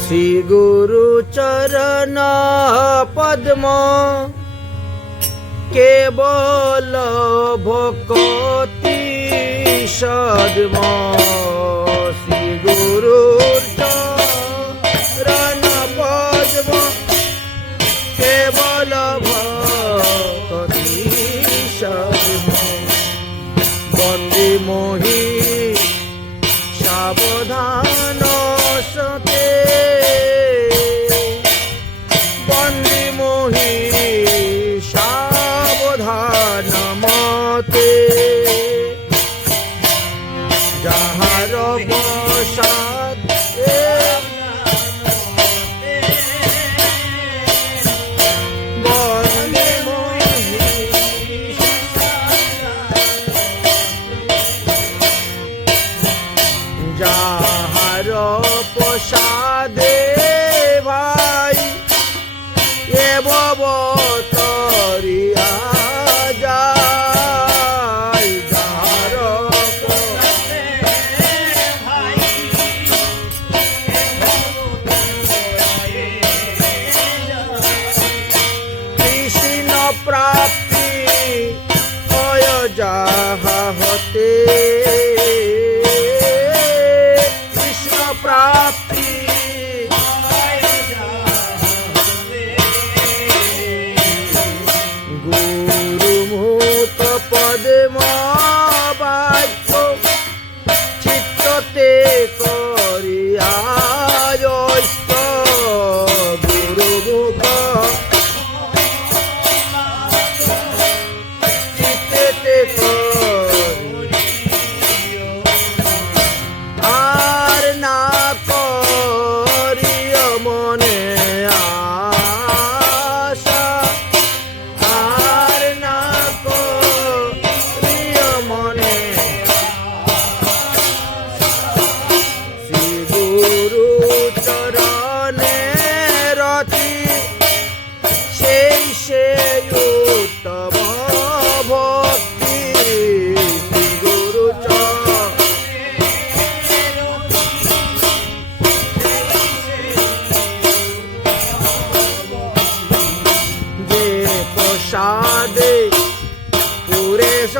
শ্রী গুরু চরণ পদ্ম কেবল ভকতি সদম। শ্রী গুরু চরণ পদ্ম কেবল ভকতি সদম। বন্দী মোহী সাবধান সতে। বন্দি মোহিনী সাবধান মতে। প্রাপ্তি। অয় যাহা হতে ಗೌರೇಶ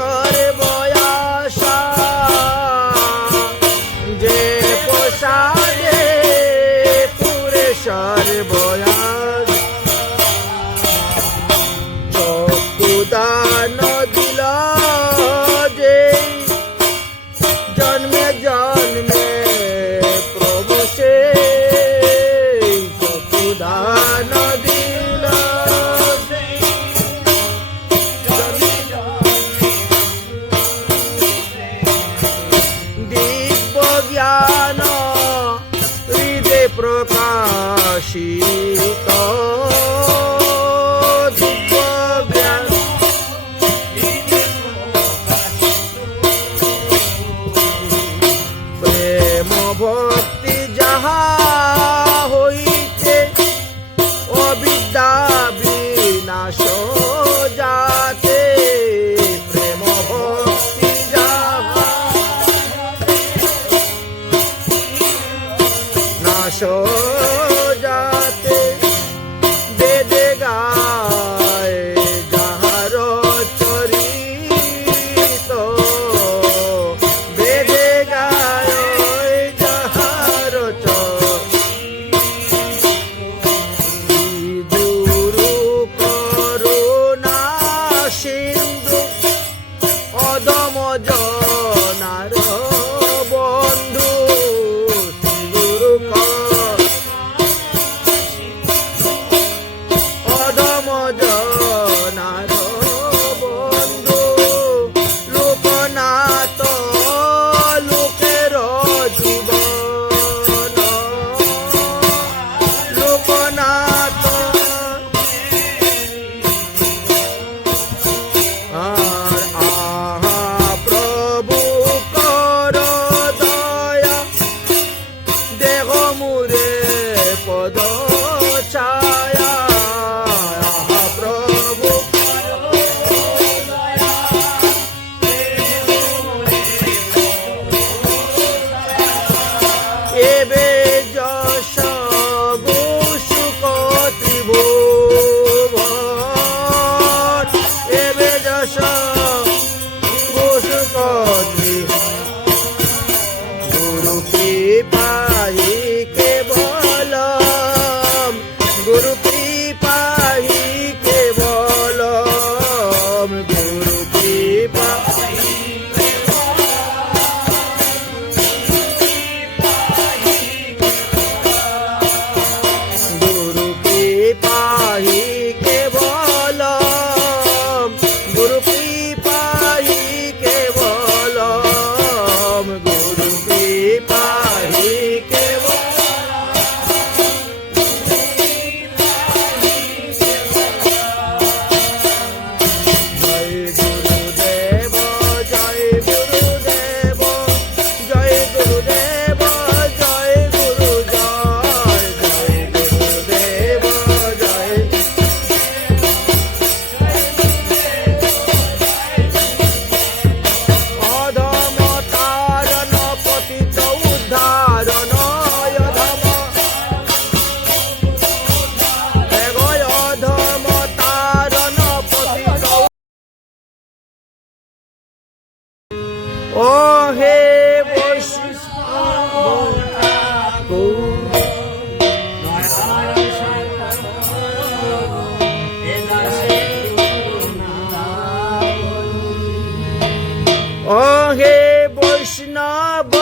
অহে বৈষ্ণব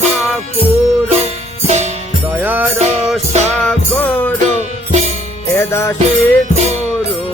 ঠাকুর দয়ার সাগর এদাসে করো।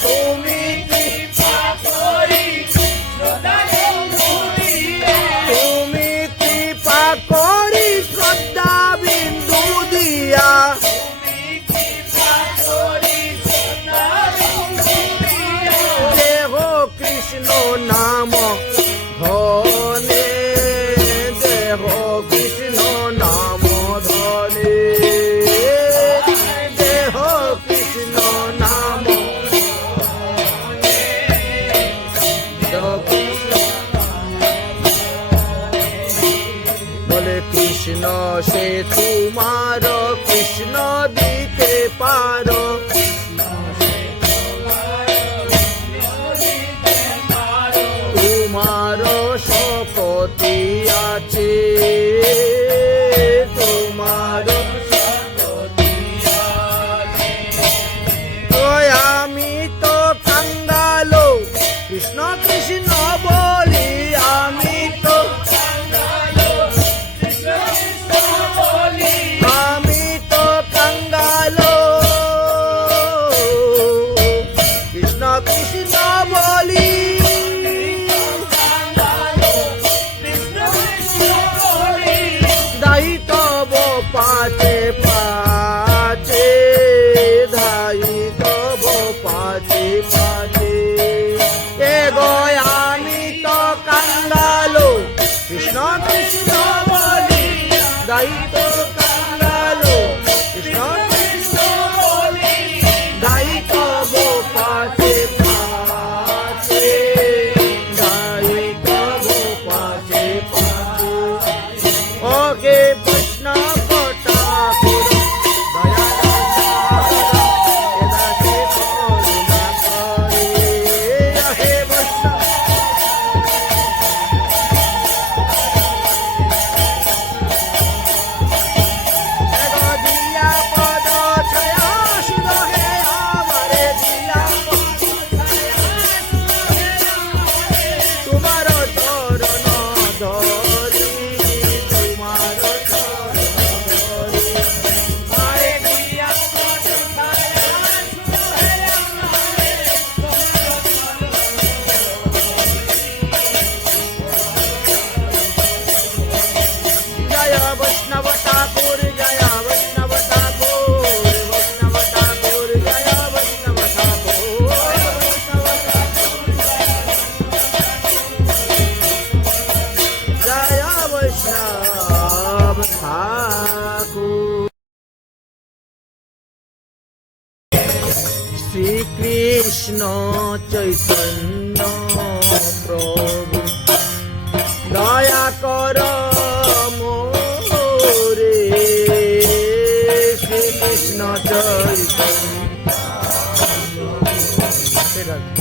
told me সে তোমার কৃষ্ণ দিতে পারো। que Espera.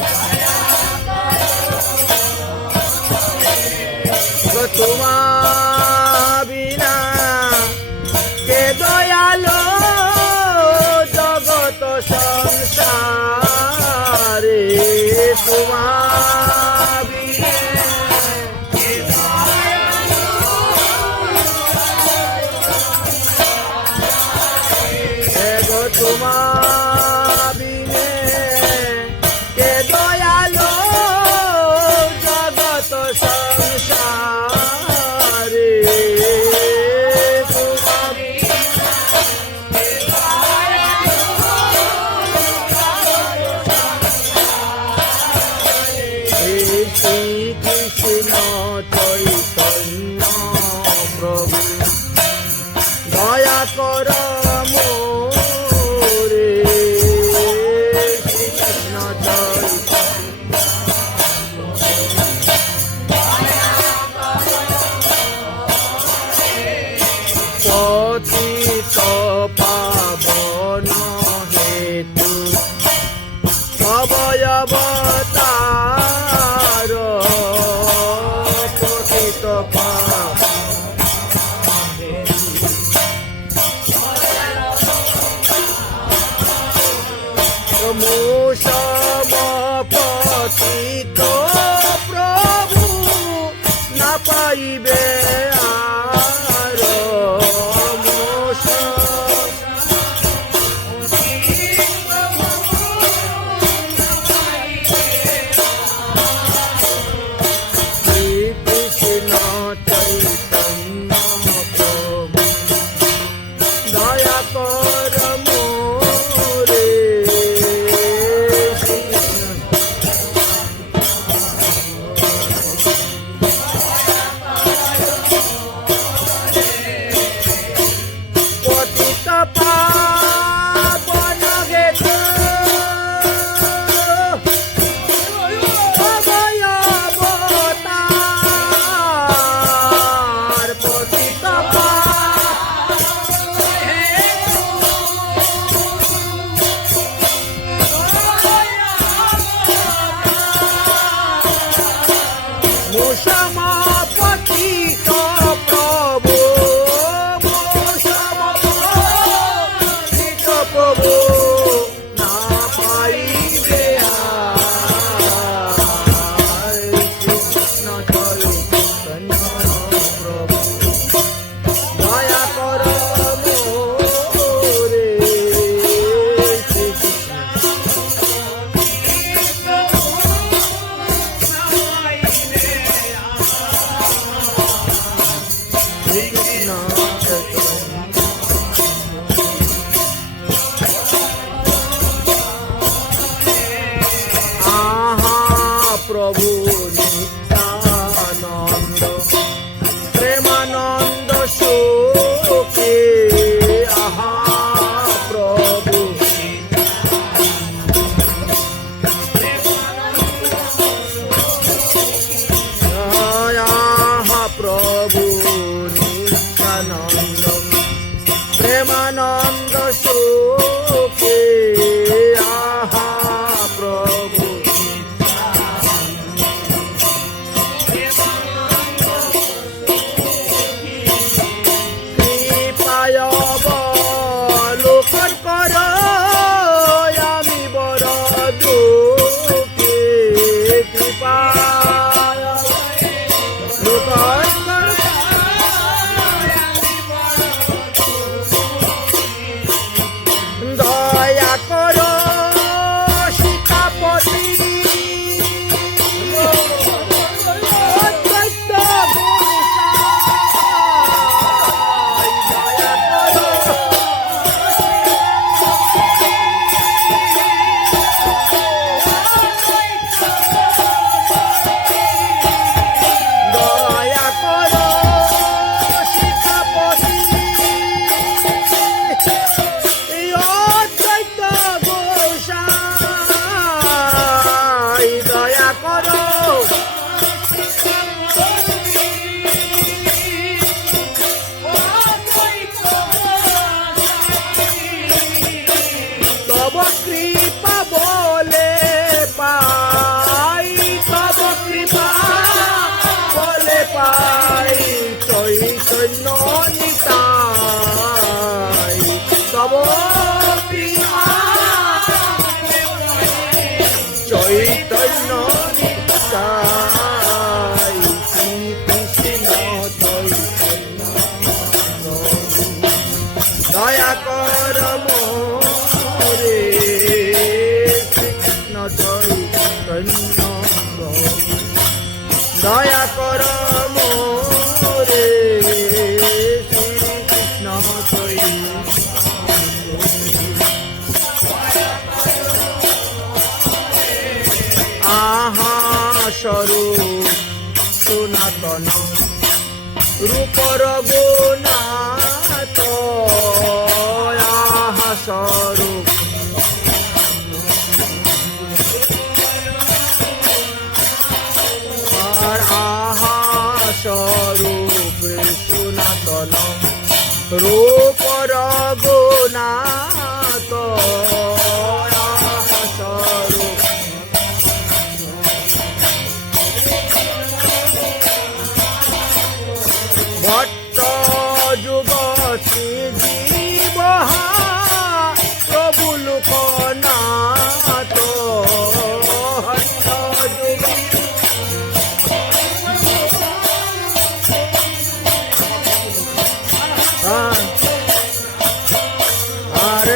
করো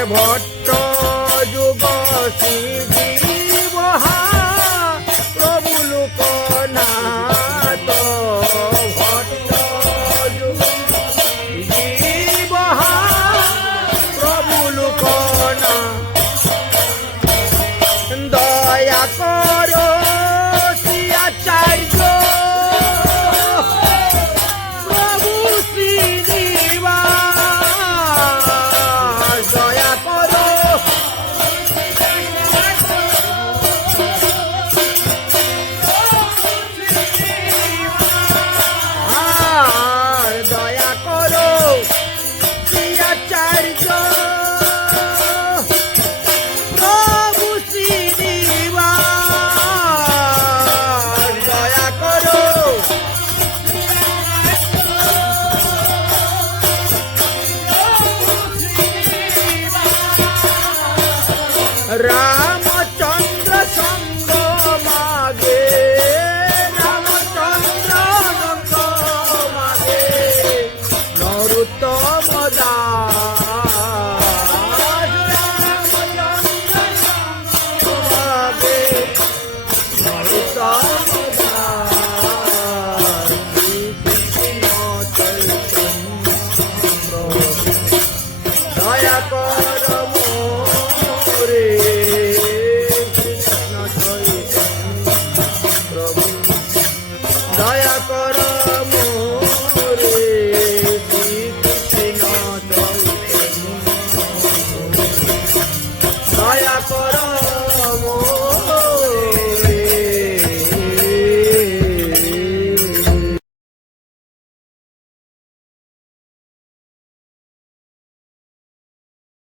ভট্ট যুবতী